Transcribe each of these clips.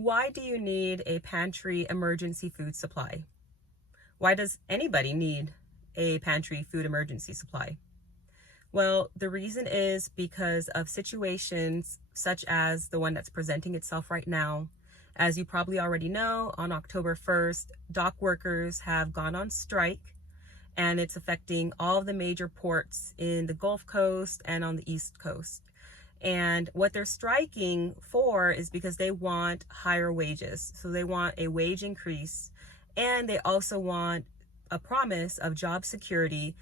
Why do you need a pantry emergency food supply? Why does anybody need a pantry food emergency supply? Well, the reason is because of situations such as the one that's presenting itself right now. As you probably already know, on October 1st, dock workers have gone on strike, and it's affecting all of the major ports in the Gulf Coast and on the East Coast. And what they're striking for is because they want higher wages. So they want a wage increase, and they also want a promise of job security,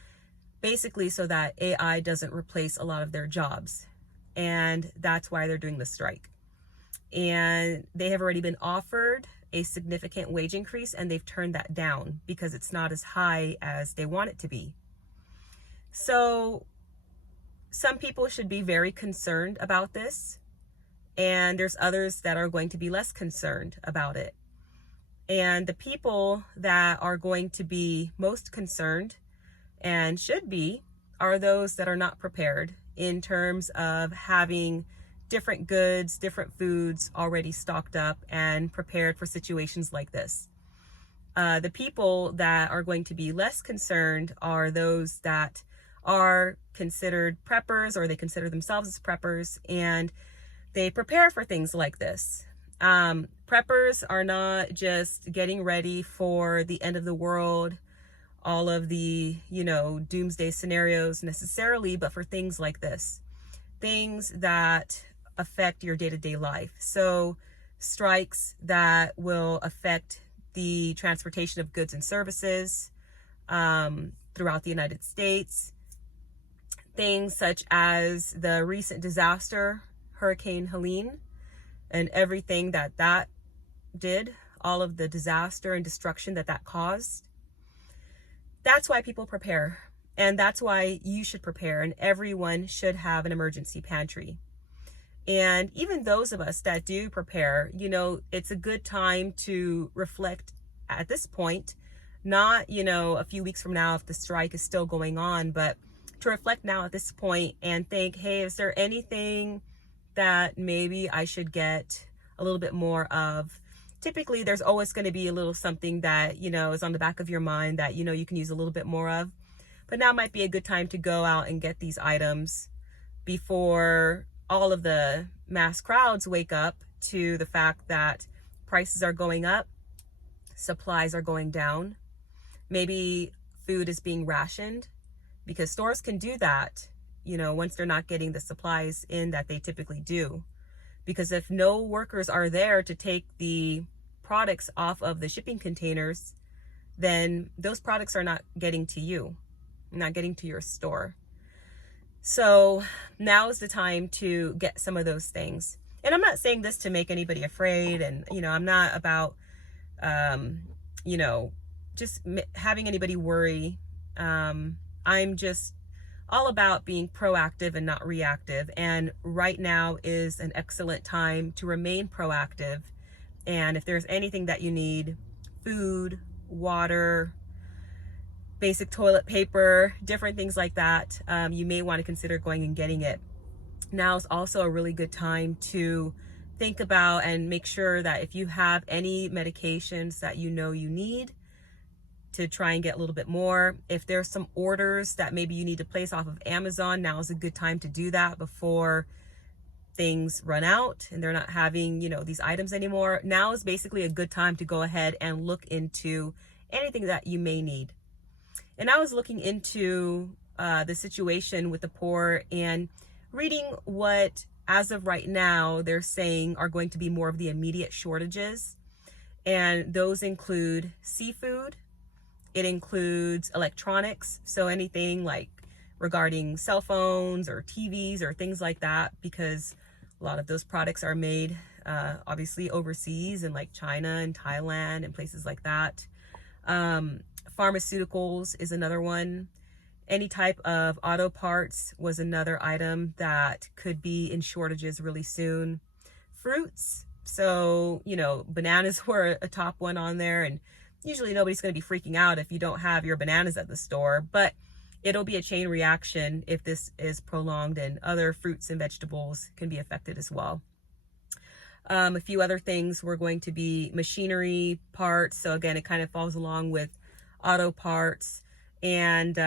basically so that AI doesn't replace a lot of their jobs. And that's why they're doing the strike. And they have already been offered a significant wage increase, and they've turned that down because it's not as high as they want it to be. So some people should be very concerned about this, and there's others that are going to be less concerned about it. And the people that are going to be most concerned, and should be, are those that are not prepared in terms of having different goods, different foods already stocked up and prepared for situations like this. The people that are going to be less concerned are those that are considered preppers, or they consider themselves as preppers, and they prepare for things like this. Preppers are not just getting ready for the end of the world, all of the, doomsday scenarios necessarily, but for things like this, things that affect your day-to-day life. So strikes that will affect the transportation of goods and services throughout the United States. Things such as the recent disaster, Hurricane Helene, and everything that did, all of the disaster and destruction that caused. That's why people prepare, and that's why you should prepare, and everyone should have an emergency pantry. And even those of us that do prepare, it's a good time to reflect at this point, not, a few weeks from now if the strike is still going on, but to reflect now at this point and think, hey, is there anything that maybe I should get a little bit more of? Typically, there's always going to be a little something that, is on the back of your mind that, you can use a little bit more of. But now might be a good time to go out and get these items before all of the mass crowds wake up to the fact that prices are going up, supplies are going down, maybe food is being rationed, because stores can do that, once they're not getting the supplies in that they typically do. Because if no workers are there to take the products off of the shipping containers, then those products are not getting to you, not getting to your store. So now is the time to get some of those things. And I'm not saying this to make anybody afraid, and I'm not about just having anybody worry. I'm just all about being proactive and not reactive. And right now is an excellent time to remain proactive. And if there's anything that you need, food, water, basic toilet paper, different things like that, you may want to consider going and getting it. Now is also a really good time to think about and make sure that if you have any medications that you need, to try and get a little bit more. If there's some orders that maybe you need to place off of Amazon, now is a good time to do that before things run out and they're not having, these items anymore. Now is basically a good time to go ahead and look into anything that you may need. And I was looking into the situation with the poor and reading what, as of right now, they're saying are going to be more of the immediate shortages. And those include seafood. It includes electronics, so anything like regarding cell phones or TVs or things like that, because a lot of those products are made obviously overseas in like China and Thailand and places like that. Pharmaceuticals is another one. Any type of auto parts was another item that could be in shortages really soon. Fruits, so bananas were a top one on there, and usually nobody's going to be freaking out if you don't have your bananas at the store, but it'll be a chain reaction if this is prolonged, and other fruits and vegetables can be affected as well. A few other things were going to be machinery parts. So again, it kind of falls along with auto parts, and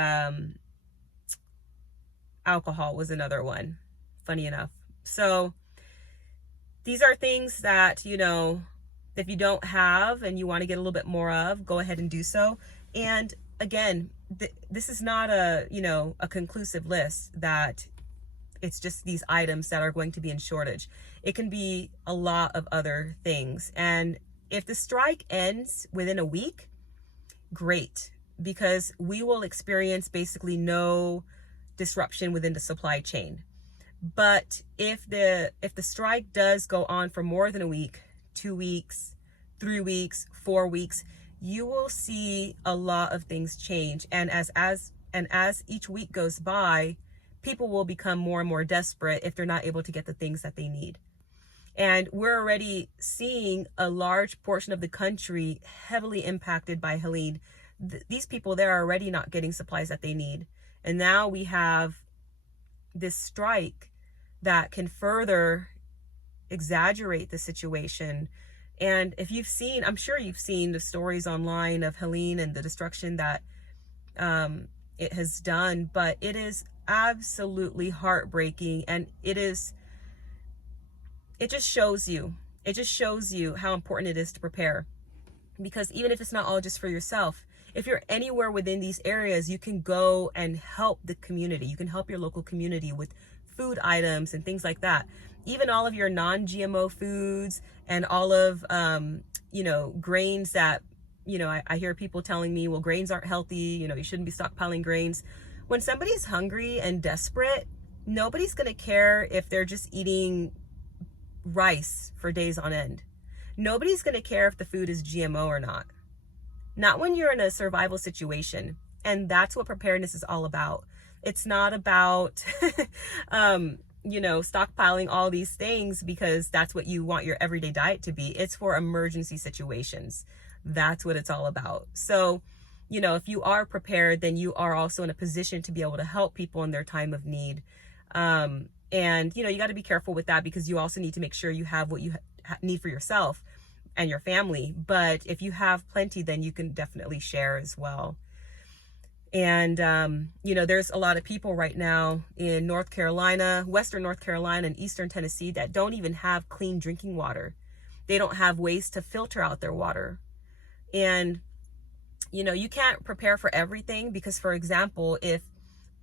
alcohol was another one, funny enough. So these are things that, you know, if you don't have and you want to get a little bit more of, go ahead and do so. And again, this is not a, you know, a conclusive list that it's just these items that are going to be in shortage. It can be a lot of other things. And if the strike ends within a week, great, because we will experience basically no disruption within the supply chain. But if the strike does go on for more than a week, 2 weeks, 3 weeks, 4 weeks, you will see a lot of things change. And as each week goes by, people will become more and more desperate if they're not able to get the things that they need. And we're already seeing a large portion of the country heavily impacted by Helene. These people, they're already not getting supplies that they need. And now we have this strike that can further exaggerate the situation. And if you've seen, I'm sure you've seen the stories online of Helene and the destruction that it has done, but it is absolutely heartbreaking. And it just shows you how important it is to prepare. Because even if it's not all just for yourself, if you're anywhere within these areas, you can go and help the community. You can help your local community with food items and things like that. Even all of your non-GMO foods and all of, you know, grains that, you know, I hear people telling me, well, grains aren't healthy. You know, you shouldn't be stockpiling grains. When somebody's hungry and desperate, nobody's going to care if they're just eating rice for days on end. Nobody's going to care if the food is GMO or not. Not when you're in a survival situation. And that's what preparedness is all about. It's not about, you know, stockpiling all these things because that's what you want your everyday diet to be. It's for emergency situations. That's what it's all about. So, you know, if you are prepared, then you are also in a position to be able to help people in their time of need. And, you know, you got to be careful with that because you also need to make sure you have what you need for yourself and your family. But if you have plenty, then you can definitely share as well. And, you know, there's a lot of people right now in North Carolina, Western North Carolina and Eastern Tennessee that don't even have clean drinking water. They don't have ways to filter out their water. And, you know, you can't prepare for everything because, for example, if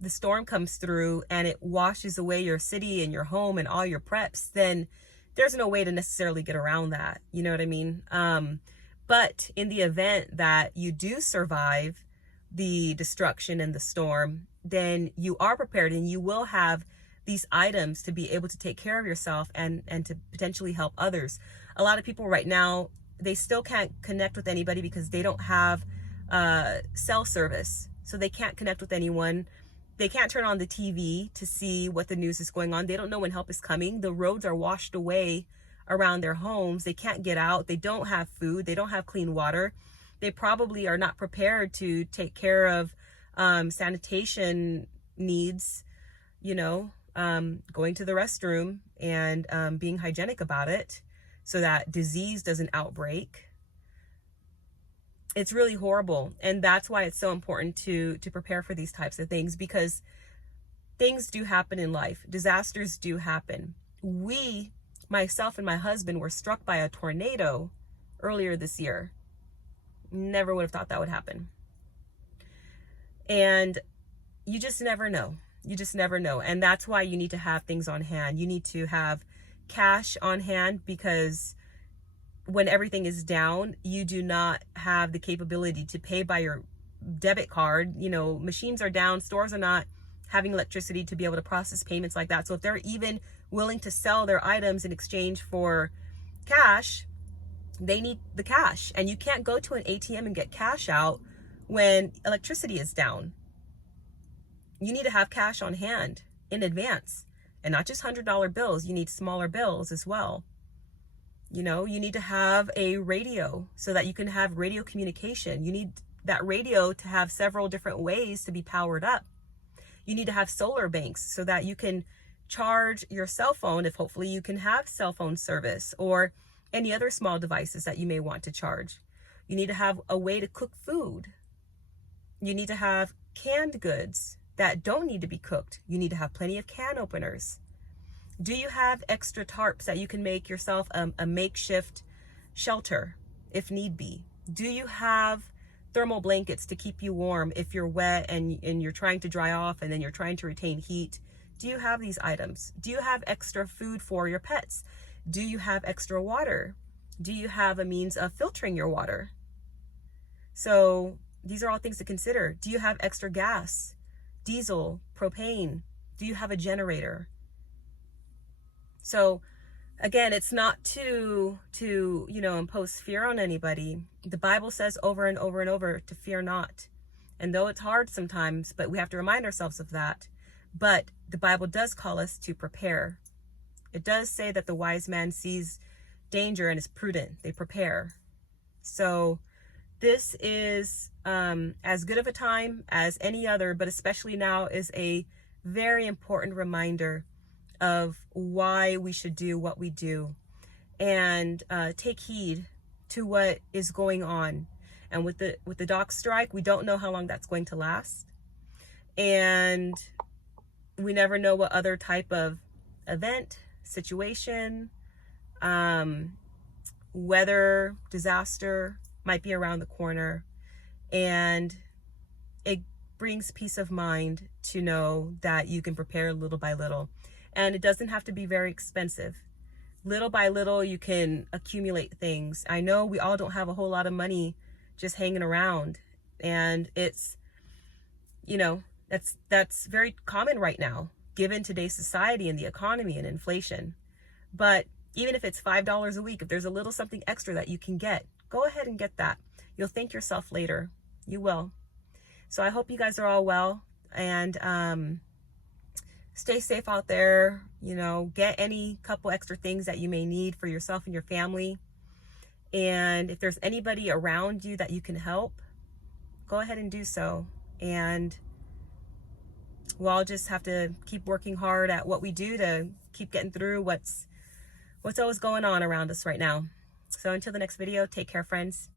the storm comes through and it washes away your city and your home and all your preps, then there's no way to necessarily get around that. You know what I mean? But in the event that you do survive the destruction and the storm, then you are prepared and you will have these items to be able to take care of yourself and to potentially help others. A lot of people right now, they still can't connect with anybody because they don't have cell service. So they can't connect with anyone. They can't turn on the TV to see what the news is going on. They don't know when help is coming. The roads are washed away around their homes. They can't get out. They don't have food. They don't have clean water. They probably are not prepared to take care of sanitation needs, you know, going to the restroom and being hygienic about it so that disease doesn't outbreak. It's really horrible. And that's why it's so important to prepare for these types of things, because things do happen in life. Disasters do happen. Myself and my husband were struck by a tornado earlier this year. Never would have thought that would happen. And you just never know. You just never know. And that's why you need to have things on hand. You need to have cash on hand, because when everything is down, you do not have the capability to pay by your debit card. You know, machines are down. Stores are not having electricity to be able to process payments like that. So if they're even willing to sell their items in exchange for cash, they need the cash. And you can't go to an ATM and get cash out when electricity is down. You need to have cash on hand in advance, and not just $100 bills. You need smaller bills as well. You know, you need to have a radio so that you can have radio communication. You need that radio to have several different ways to be powered up. You need to have solar banks so that you can charge your cell phone, if hopefully you can have cell phone service, or any other small devices that you may want to charge. You need to have a way to cook food. You need to have canned goods that don't need to be cooked. You need to have plenty of can openers. Do you have extra tarps that you can make yourself a makeshift shelter if need be? Do you have thermal blankets to keep you warm if you're wet and you're trying to dry off and then you're trying to retain heat? Do you have these items? Do you have extra food for your pets? Do you have extra water? Do you have a means of filtering your water? So these are all things to consider. Do you have extra gas, diesel, propane? Do you have a generator? So again, it's not to impose fear on anybody. The Bible says over and over and over to fear not. And though it's hard sometimes, but we have to remind ourselves of that. But the Bible does call us to prepare. It does say that the wise man sees danger and is prudent. They prepare. So this is as good of a time as any other, but especially now is a very important reminder of why we should do what we do, and take heed to what is going on. And with the dock strike, we don't know how long that's going to last, and we never know what other type of event, situation, weather, disaster might be around the corner. And it brings peace of mind to know that you can prepare little by little. And it doesn't have to be very expensive. Little by little, you can accumulate things. I know we all don't have a whole lot of money just hanging around. And it's, that's very common right now, given today's society and the economy and inflation. But even if it's $5 a week, if there's a little something extra that you can get, go ahead and get that. You'll thank yourself later. You will. So I hope you guys are all well, and stay safe out there. Get any couple extra things that you may need for yourself and your family. And if there's anybody around you that you can help, go ahead and do so. And we'll all just have to keep working hard at what we do to keep getting through what's always going on around us right now. So until the next video, take care, friends.